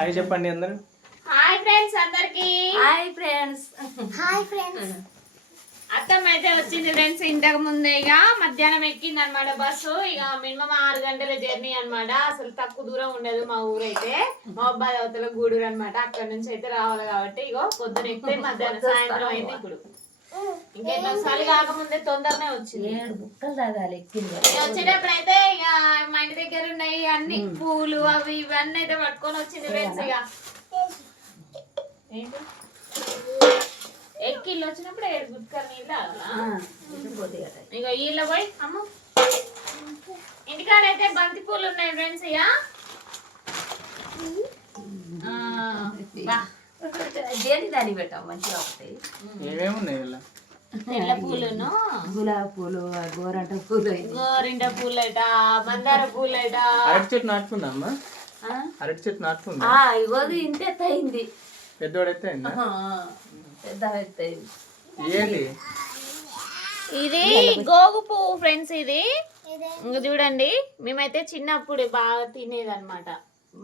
అవి చెప్పండి అందరు. హాయ్ ఫ్రెండ్స్ అందరికి. Hi friends. Hi friends. అత్తమ్మ అయితే వచ్చింది ఫ్రెండ్స్ ఇంతకు ముందే ఇక మధ్యాహ్నం ఎక్కింది అనమాట బస్సు. ఇక మినిమం ఆరు గంటల జర్నీ అన్నమాట. అసలు తక్కువ దూరం ఉండదు మా ఊరైతే. మా అబ్బాయి అవతల గూడూరు అన్నమాట. అక్కడ నుంచి అయితే రావాలి కాబట్టి ఇగో పొద్దున ఎక్కితే మధ్యాహ్నం సాయంత్రం అయింది ఇప్పుడు. ఇంకెట్లా చలి కాకముందే తొందరనే వచ్చింది. ఏడు బుక్కలు తాగాలి ఎక్కింది ఇక వచ్చేటప్పుడు అయితే ఇక మా ఇంటి దగ్గర ఉన్నాయి అన్ని పూలు అవి ఇవన్నీ అయితే పట్టుకొని వచ్చింది ఫ్రెండ్స్ ఇక. ఏంటి? ఎక్కిళ్ళు వచ్చినప్పుడు ఏడు గుట్కలు నీళ్ళు ఇక వీళ్ళ పోయి అమ్మ. ఇంటికాడ అయితే బంతి పూలు ఉన్నాయి ఫ్రెండ్స్ ఇక. దేని దాన్ని పెట్టాం మంచిగా వస్తాయి. ఇలా తెల్ల పూలును. గులాబీ పూలు గోరంట పూలు ఇవి. గోరింట పూలట మందార పూలట. అరటి చెట్టు నాటుకుందా అమ్మా? ఆ? అరటి చెట్టు నాటుకుందా? ఆ, ఇగోది ఇంతే అయింది పెద్దోడైతే అయిందా పెద్ద అయింది ఏంటి ఇది గోగు పువ్వు ఫ్రెండ్స్ ఇది. ఇంక చూడండి మేమైతే చిన్నప్పుడు బాగా తినేది అనమాట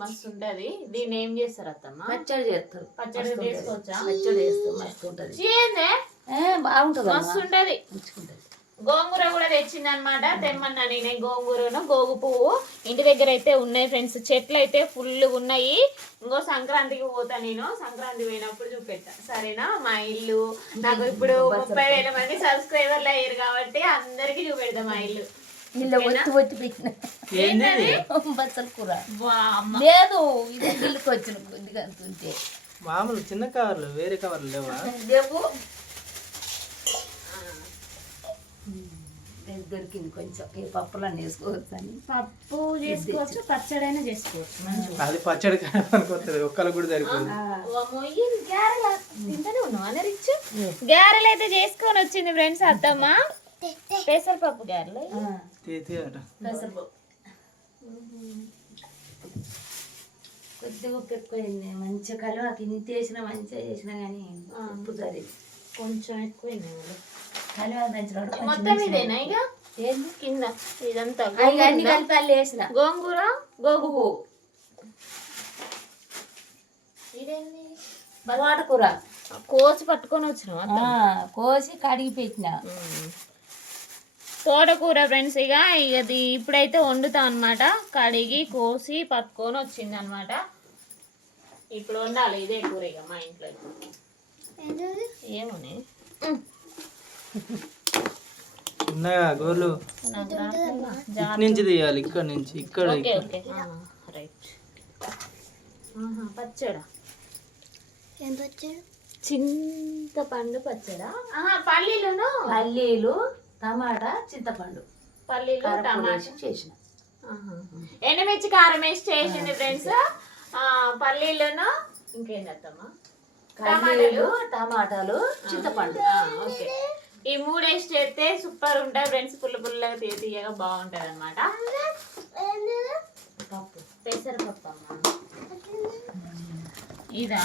మస్తు ఉంటది దీన్ని ఏం చేస్తారు అత్తమ్మ పచ్చడి చేస్తారు. పచ్చడి. చేసుకోవచ్చా? పచ్చడి చేస్తాం మస్తు ఉంటది. బాగుంటది మస్తు గోంగూర కూడా తెచ్చింది అనమాట తెమ్మన్నా నేనే గోంగూరను గోగు పువ్వు. ఇంటి దగ్గర అయితే ఉన్నాయి ఫ్రెండ్స్. చెట్లు అయితే ఫుల్ ఉన్నాయి. ఇంకో సంక్రాంతికి పోతా నేను. సంక్రాంతి పోయినప్పుడు చూపెట్టా సరేనా? మా ఇల్లు. నాకు ఇప్పుడు ముప్పై వేల మంది సబ్స్క్రైబర్లు అయ్యారు కాబట్టి అందరికి చూపెడతా మా ఇల్లు. ఇల్లు ఒత్తి ఒత్తి పెట్టిన. బచ్చల కూర. వామ్మ. లేదు ఇది ఇల్లుకి వచ్చిన కొద్దిగా అంతుంటే మామూలు చిన్న కవర్లు వేరే కవర్లు లేవా? లేవు. దొరికింది కొంచెం. ఈ పప్పులన్నీ వేసుకోవచ్చు అని. పప్పు చేసుకోవచ్చు పచ్చడైనా చేసుకోవచ్చు మంచిగా. అది పచ్చడి కనుకొస్తుంది ఒక్కరికి కూడా ఈ గారెలు? తింటూనే ఉన్నావా అన్న రిచ్చు? గారెలు అయితే చేసుకొని వచ్చింది ఫ్రెండ్స్ అత్తమ్మ. పెసరపప్పు గారెలు తీతి అట పెసరపప్పు. కొద్దిగా ఉప్పు ఎక్కువైంది మంచిగా కలవాకి ఇంత వేసిన మంచిగా చేసినా కానీ ఉప్పు సరి కొంచెం ఎక్కువైంది కలవా మొత్తం ఇదేనా ఇక? ఏంది? కింద. ఇదంతా అన్ని వేసిన గోంగూర? గోగు ఇదేంది? తోటకూర కోసి పట్టుకొని వచ్చినావా ఆ, కోసి కడిగి పెట్టిన. తోటకూర ఫ్రెండ్స్ ఇక ఇది ఇప్పుడైతే వండుతాం అనమాట కడిగి కోసి పట్టుకొని వచ్చింది అనమాట ఇప్పుడు వండాలి ఇదే కూర ఇక మా ఇంట్లో ఏమోనే గోర్లు? ఇటు నుంచి తీయాలి ఇక్కడ నుంచి ఇక్కడ ఓకే ఓకే. రైట్. పచ్చడా. చింతపండు పచ్చడా? పల్లీలును? పల్లీలు. టమాటా చింతపండు. పల్లీలు టమాటా. చేసిన. ఎండుమిర్చి కారం వేసి చేసింది ఫ్రెండ్స్. పల్లీలను ఇంకేందమ్మా పల్లీలు టమాటాలు. చింతపండు. ఓకే. ఈ మూడు వేసి చేస్తే సూపర్ ఉంటాయి ఫ్రెండ్స్. పుల్ల పుల్లగా తీయ తీయగా బాగుంటది అనమాట పప్పు. పెసరపప్పు అమ్మ. ఇదా?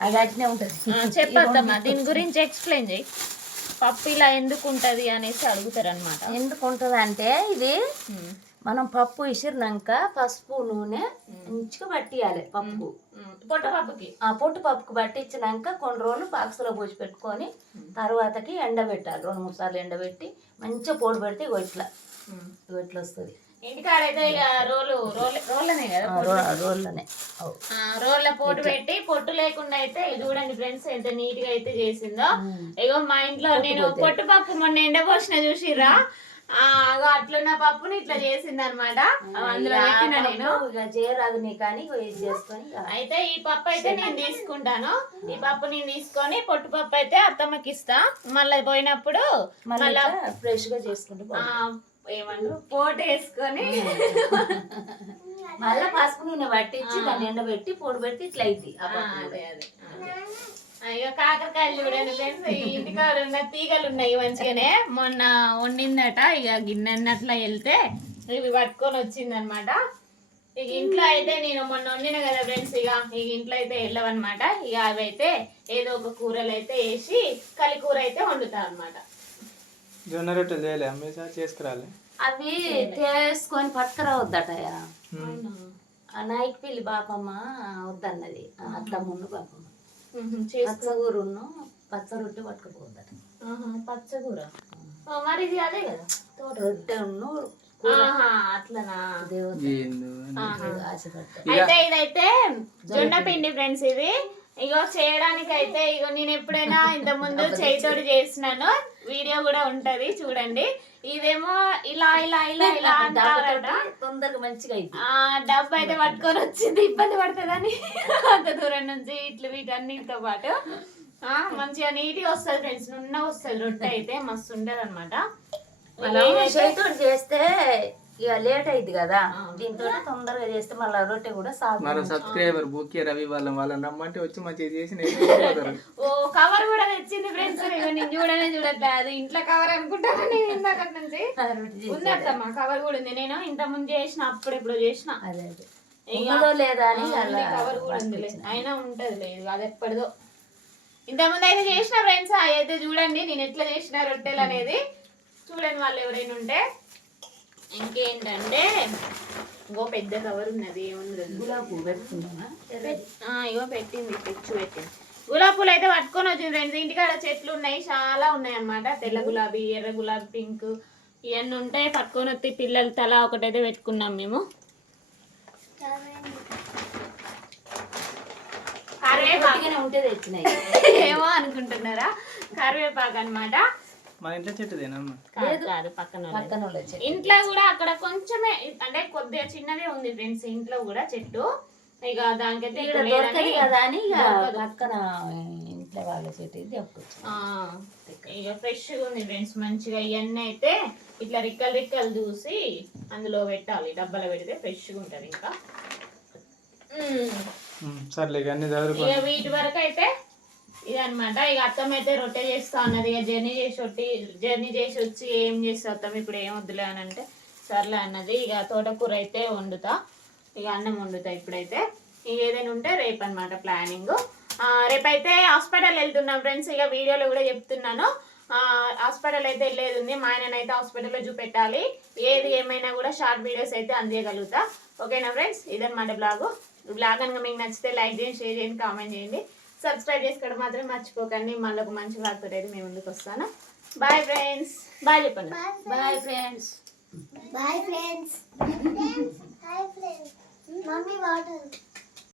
అది అట్నే ఉంటుంది. చెప్పొద్దమ్మా. దీని గురించి ఎక్స్ప్లెయిన్ చేయి. పప్పు ఇలా ఎందుకు ఉంటది అనేసి అడుగుతారు అనమాట ఎందుకు ఉంటుంది అంటే ఇది మనం పప్పు విసిరినాక పసుపు నూనె మంచిగా పట్టియాలి పప్పు. పొట్టపప్పుకి ఆ పొట్టు పప్పుకు పట్టించినాక కొన్ని రోజులు బాక్స్లో పోసి పెట్టుకొని తర్వాతకి ఎండబెట్టాలి. రెండు మూడు సార్లు ఎండబెట్టి మంచిగా పొడి పెడితే ఇగో ఇట్లా. ఇగో ఇట్లా వస్తుంది ఇంటికాడైతే ఇక రోలు రోల్ రోళ్ళనే కదా రోళ్ళనే. ఆ, రోళ్ళ పోటు పెట్టి పొట్టు లేకుండా అయితే చూడండి ఫ్రెండ్స్ ఎంత నీట్గా అయితే చేసిందో. ఇగో మా ఇంట్లో నేను పొట్టు పప్పు మొన్న ఎండపోసిన చూసిర్రా? ఆ అగో అట్లున్న పప్పుని ఇట్లా చేసింది అనమాట అందులో పెట్టిన నేను. ఇక చేయరాదు నీ కానీ చేసుకొని అయితే ఈ పప్పు అయితే నేను తీసుకుంటాను. ఈ పప్పు నేను తీసుకొని పొట్టు పప్పు అయితే అత్తమ్మకి ఇస్తా. మళ్ళీ పోయినప్పుడు మళ్ళీ ఇట్లా ఫ్రెష్గా చేసుకుంటూ. ఏమంటారు? పోటు వేసుకొని మళ్ళీ పసుపు నూనె పట్టించి దాన్ని ఎండబెట్టి పొడి పెడితే ఇట్లా అయింది ఆ, అదే అదే ఇక కాకరకాయలు చూడండి ఫ్రెండ్స్ ఇంటికాడ ఉన్న తీగలు ఉన్నాయి మంచిగానే. మొన్న వండిందట ఇక గిన్నె అట్లా వెళ్తే ఇవి పట్టుకొని వచ్చింది అనమాట ఇక ఇంట్లో అయితే నేను మొన్న వండిన కదా ఫ్రెండ్స్ ఇక ఇక ఇంట్లో అయితే వెళ్ళవన్నమాట ఇక అవి అయితే ఏదో ఒక కూరలు అయితే వేసి కలి కూర అయితే వండుతా అనమాట. జొన్న రొట్టెలు చేయలే. అమ్మేసా చేసుకురాలి. అవి చేసుకొని. ఆ నాయకు పిల్లి బాపమ్మ వద్దన్నది. అత్త ముందు బాపమ్మ. పచ్చగూరును పచ్చ రొట్టె పట్టుకుపోద్దట. ఆ, మరి ఇది అదే కదా రొట్టెను ఆహా అట్లనా? ఇదైతే జొన్న పిండి ఫ్రెండ్స్ ఇది ఇగో చేయడానికి అయితే ఇగో నేను ఎప్పుడైనా ఇంత ముందు చేయితోటి చేసినాను. వీడియో కూడా ఉంటది చూడండి. ఇదేమో ఇలా ఇలా ఇలా ఇలా అంటారట. తొందరగా మంచిగా డబ్బు అయితే పట్టుకొని వచ్చింది ఇబ్బంది పడుతుందని. అంత దూరం నుంచి ఇట్లు వీటన్నిటితో పాటు. ఆ మంచిగా నీట్గా వస్తుంది ఫ్రెండ్స్. నున్న వస్తుంది రొట్టె అయితే మస్తు ఉంటది అనమాట చేస్తే ఇక లేట్ అయింది కదా. దీంతో తొందరగా చేస్తే మళ్ళీ రొట్టె కూడా సాగు మరో సబ్స్క్రైబర్ బుక్కే రవి వాళ్ళని వాళ్ళని రమ్మంటే వచ్చి మంచిగా చేసి. ఓ కవర్ కూడా తెచ్చింది ఫ్రెండ్స్. నేను చూడనే చూడట్లే. అది ఇంట్లో కవర్ అనుకుంటాను నేను ఇందాక నుంచి. రొట్టె చేసి ఉంది అత్తమ్మ కవర్ కూడా ఉంది. నేను ఇంత ముందు చేసిన అప్పుడు ఎప్పుడు చేసిన. అదే లేదా అని కవర్ కూడా ఉంది. అయినా ఉంటది లేదు అది ఎప్పటిదో. ఇంత ముందు అయితే చేసిన ఫ్రెండ్స్. అయితే చూడండి నేను ఎట్లా చేసిన రొట్టెలు అనేది. చూడండి వాళ్ళు ఎవరైనా ఉంటే. ఇంకేంటంటే ఇంకో పెద్ద కవర్ ఉన్నది ఏముంది గులాబీ పువ్వు ఇగో పెట్టింది తెచ్చు పెట్టింది. గులాబీ పూలు అయితే పట్టుకొని వచ్చింది ఫ్రెండ్స్. ఇంటికాడ చెట్లు ఉన్నాయి చాలా ఉన్నాయి అన్నమాట తెల్ల గులాబీ ఎర్ర గులాబీ పింక్ ఇవన్నీ ఉంటాయి. పట్టుకొని వచ్చి పిల్లలు తల ఒకటైతే పెట్టుకున్నాం మేము. కరివేపాకు గట్టిగానే ఉంటే తెచ్చినాయి. ఏమో అనుకుంటున్నారా? కరివేపాకు అన్నమాట. మన ఇంట్లో చెట్టుదేనమ్మా కాదు కాదు పక్కన వాళ్ళది. పక్కన వాళ్ళ చెట్టు. ఇంట్లో కూడా అక్కడ కొంచెమే అంటే కొద్దిగా చిన్నదే ఉంది ఫ్రెండ్స్ ఇంట్లో కూడా చెట్టు ఇక దానికైతే ఇక్కడ ఇక్కడ దొరకదు లేదని కదా అని ఇక. పక్కన ఇంట్లో వాళ్ళ చెట్టు ఇది తెప్పుకొచ్చు ఆ, ఇక ఫ్రెష్గా ఉంది ఫ్రెండ్స్ మంచిగా ఇవన్నీ అయితే ఇట్లా రిక్కలు రిక్కలు చూసి అందులో పెట్టాలి డబ్బాలో పెడితే ఫ్రెష్గా ఉంటుంది ఇంకా సర్లే ఇక అన్ని చదువుకో ఇక వీటి వరకు అయితే ఇదనమాట ఇక అత్తమ్మ అయితే రొట్టె చేస్తా అన్నది ఇక జర్నీ చేసి వచ్చి జర్నీ చేసి వచ్చి ఏం చేస్తా అత్తమ్మ? ఇప్పుడు ఏం వద్దులే అని అంటే సర్లే అన్నది. ఇక తోటకూర అయితే వండుతా. ఇక అన్నం వండుతా ఇప్పుడైతే. ఇక ఏదైనా ఉంటే రేపు అనమాట ప్లానింగ్. రేపైతే హాస్పిటల్ వెళ్తున్నాం ఫ్రెండ్స్. ఇక వీడియోలో కూడా చెప్తున్నాను. హాస్పిటల్ అయితే వెళ్ళేది ఉంది. మా ఆయననైతే హాస్పిటల్లో చూపెట్టాలి. ఏది ఏమైనా కూడా షార్ట్ వీడియోస్ అయితే అందియగలుగుతా. ఓకేనా ఫ్రెండ్స్? ఇదనమాట బ్లాగు. బ్లాగ్ కనుక మీకు నచ్చితే లైక్ చేయండి షేర్ చేయండి కామెంట్ చేయండి. సబ్స్క్రైబ్ చేసుకోవడం మాత్రం మర్చిపోకండి మళ్ళీ ఒక మంచి తోటి అయితే మేము ముందుకు వస్తాను బాయ్ ఫ్రెండ్స్ బాయ్ చెప్పండి bye friends bye friends bye friends mummy water